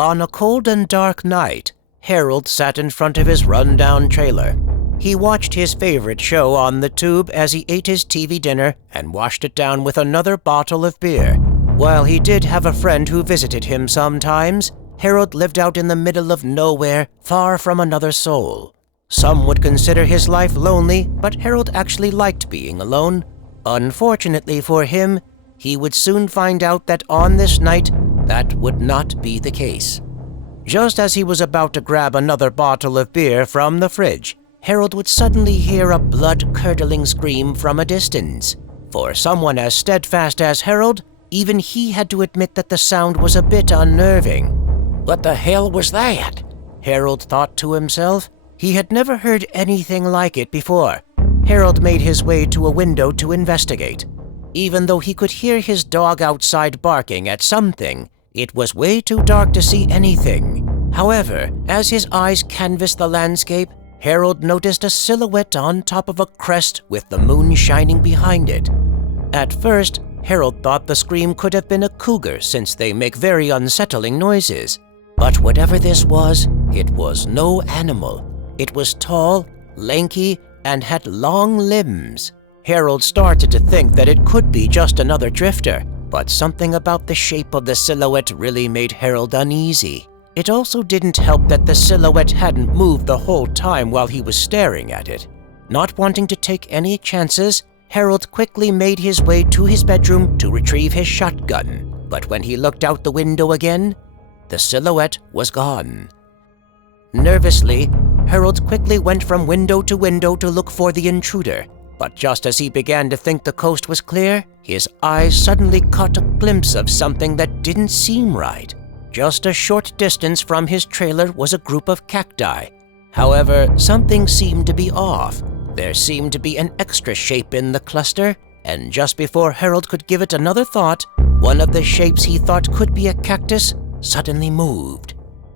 On a cold and dark night, Harold sat in front of his run-down trailer. He watched his favorite show on the tube as he ate his TV dinner and washed it down with another bottle of beer. While he did have a friend who visited him sometimes, Harold lived out in the middle of nowhere, far from another soul. Some would consider his life lonely, but Harold actually liked being alone. Unfortunately for him, he would soon find out that on this night, that would not be the case. Just as he was about to grab another bottle of beer from the fridge, Harold would suddenly hear a blood-curdling scream from a distance. For someone as steadfast as Harold, even he had to admit that the sound was a bit unnerving. What the hell was that? Harold thought to himself. He had never heard anything like it before. Harold made his way to a window to investigate. Even though he could hear his dog outside barking at something, it was way too dark to see anything. However, as his eyes canvassed the landscape, Harold noticed a silhouette on top of a crest with the moon shining behind it. At first, Harold thought the scream could have been a cougar since they make very unsettling noises. But whatever this was, it was no animal. It was tall, lanky, and had long limbs. Harold started to think that it could be just another drifter, but something about the shape of the silhouette really made Harold uneasy. It also didn't help that the silhouette hadn't moved the whole time while he was staring at it. Not wanting to take any chances, Harold quickly made his way to his bedroom to retrieve his shotgun. But when he looked out the window again, the silhouette was gone. Nervously, Harold quickly went from window to window to look for the intruder. But just as he began to think the coast was clear, his eyes suddenly caught a glimpse of something that didn't seem right. Just a short distance from his trailer was a group of cacti. However, something seemed to be off. There seemed to be an extra shape in the cluster, and just before Harold could give it another thought, one of the shapes he thought could be a cactus suddenly moved.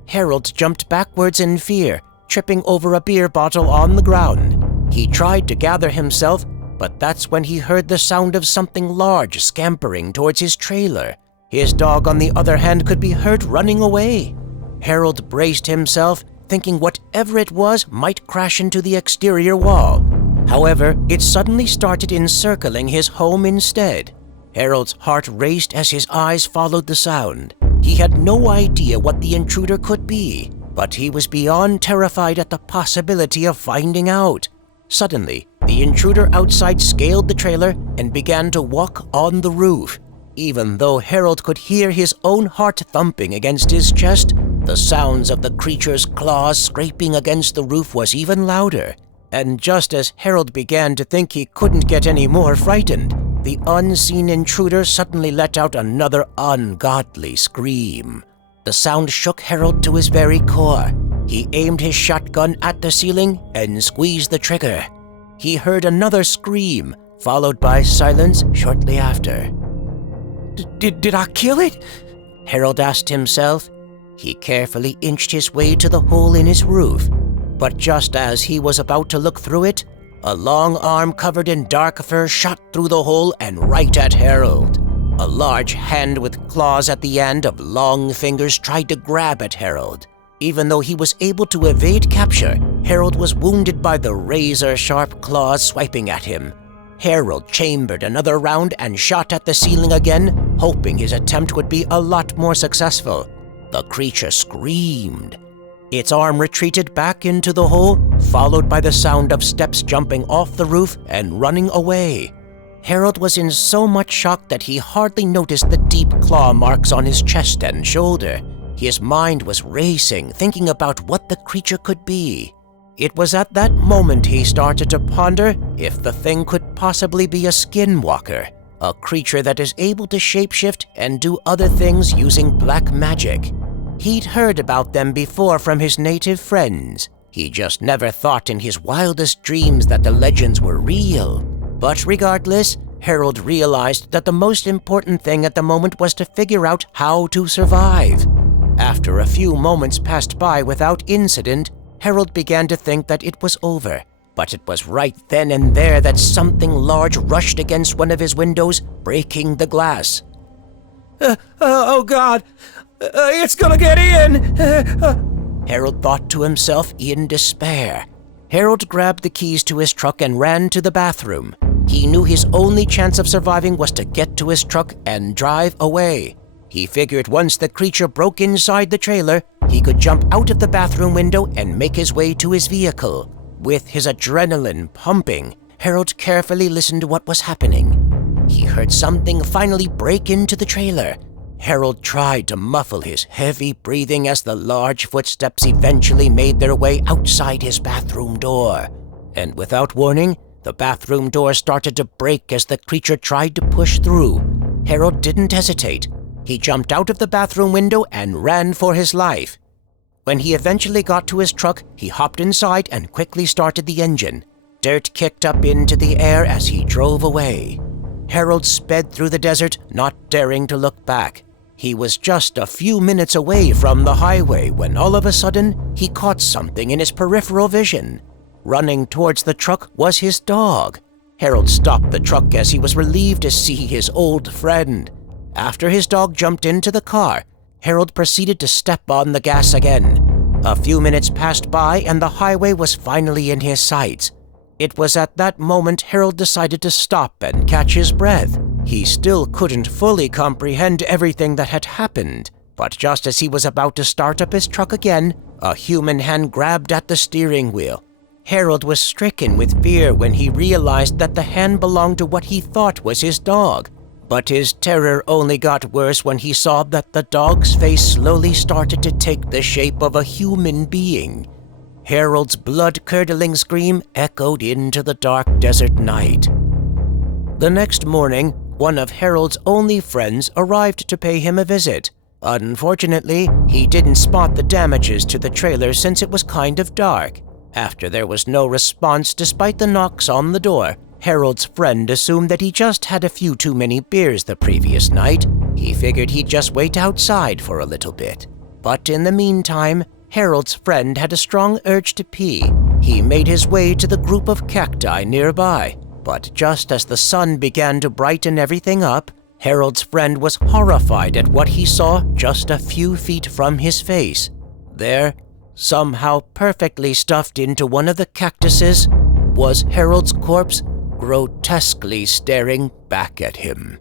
Harold jumped backwards in fear, tripping over a beer bottle on the ground. He tried to gather himself, but that's when he heard the sound of something large scampering towards his trailer. His dog, on the other hand, could be heard running away. Harold braced himself, thinking whatever it was might crash into the exterior wall. However, it suddenly started encircling his home instead. Harold's heart raced as his eyes followed the sound. He had no idea what the intruder could be, but he was beyond terrified at the possibility of finding out. Suddenly, the intruder outside scaled the trailer and began to walk on the roof. Even though Harold could hear his own heart thumping against his chest, the sounds of the creature's claws scraping against the roof was even louder. And just as Harold began to think he couldn't get any more frightened, the unseen intruder suddenly let out another ungodly scream. The sound shook Harold to his very core. He aimed his shotgun at the ceiling and squeezed the trigger. He heard another scream, followed by silence shortly after. Did I kill it? Harold asked himself. He carefully inched his way to the hole in his roof. But just as he was about to look through it, a long arm covered in dark fur shot through the hole and right at Harold. A large hand with claws at the end of long fingers tried to grab at Harold. Even though he was able to evade capture, Harold was wounded by the razor-sharp claws swiping at him. Harold chambered another round and shot at the ceiling again, hoping his attempt would be a lot more successful. The creature screamed. Its arm retreated back into the hole, followed by the sound of steps jumping off the roof and running away. Harold was in so much shock that he hardly noticed the deep claw marks on his chest and shoulder. His mind was racing, thinking about what the creature could be. It was at that moment he started to ponder if the thing could possibly be a skinwalker, a creature that is able to shapeshift and do other things using black magic. He'd heard about them before from his native friends. He just never thought in his wildest dreams that the legends were real. But regardless, Harold realized that the most important thing at the moment was to figure out how to survive. After a few moments passed by without incident, Harold began to think that it was over. But it was right then and there that something large rushed against one of his windows, breaking the glass. Oh God! It's gonna get in! Harold thought to himself in despair. Harold grabbed the keys to his truck and ran to the bathroom. He knew his only chance of surviving was to get to his truck and drive away. He figured once the creature broke inside the trailer, he could jump out of the bathroom window and make his way to his vehicle. With his adrenaline pumping, Harold carefully listened to what was happening. He heard something finally break into the trailer. Harold tried to muffle his heavy breathing as the large footsteps eventually made their way outside his bathroom door. And without warning, the bathroom door started to break as the creature tried to push through. Harold didn't hesitate. He jumped out of the bathroom window and ran for his life. When he eventually got to his truck, he hopped inside and quickly started the engine. Dirt kicked up into the air as he drove away. Harold sped through the desert, not daring to look back. He was just a few minutes away from the highway when all of a sudden, he caught something in his peripheral vision. Running towards the truck was his dog. Harold stopped the truck as he was relieved to see his old friend. After his dog jumped into the car, Harold proceeded to step on the gas again. A few minutes passed by and the highway was finally in his sights. It was at that moment Harold decided to stop and catch his breath. He still couldn't fully comprehend everything that had happened, but just as he was about to start up his truck again, a human hand grabbed at the steering wheel. Harold was stricken with fear when he realized that the hand belonged to what he thought was his dog. But his terror only got worse when he saw that the dog's face slowly started to take the shape of a human being. Harold's blood-curdling scream echoed into the dark desert night. The next morning, one of Harold's only friends arrived to pay him a visit. Unfortunately, he didn't spot the damages to the trailer since it was kind of dark. After there was no response despite the knocks on the door, Harold's friend assumed that he just had a few too many beers the previous night. He figured he'd just wait outside for a little bit. But in the meantime, Harold's friend had a strong urge to pee. He made his way to the group of cacti nearby. But just as the sun began to brighten everything up, Harold's friend was horrified at what he saw just a few feet from his face. There, somehow perfectly stuffed into one of the cactuses, was Harold's corpse, grotesquely staring back at him.